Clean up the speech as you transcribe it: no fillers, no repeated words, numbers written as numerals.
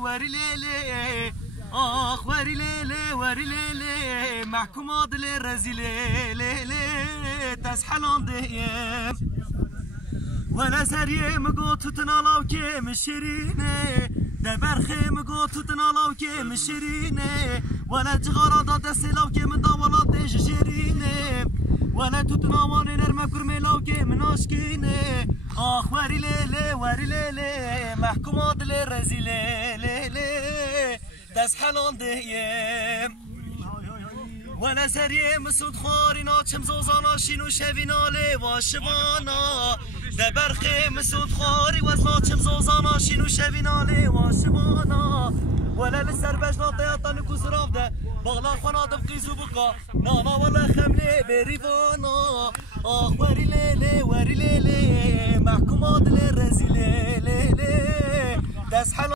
وري ليلي آخ وري ليلي وري ليلي محكوم عادل رزيلي ليلي تسحلان دهيم ولا سريه مقوت تنالاو كي مشيريني دبرخي مقوت تنالاو كي مشيريني ولا تغرض دسلاو كي من دولات دجيريني ولا تتناواني نرمى كرميلاو كي من اشكيني آخ وري ليلي وري ليلي محكوم عادل رزيلي ليلي تسحلان دهيم وانا سريه مسود خاري ناچم زوزانا شینو شوینا لیوا شبانا دبرخي مسود خاري وز ناچم زوزانا شینو شوینا لیوا شبانا ولا لسر بجنا طياطا نكو زراف ده بغلا خوانا دبقيزو بقا نانا ولا خملي بريفانا آخ وري ليلي وري ليلي محكوم عادل رزيلي ليلي دس حلو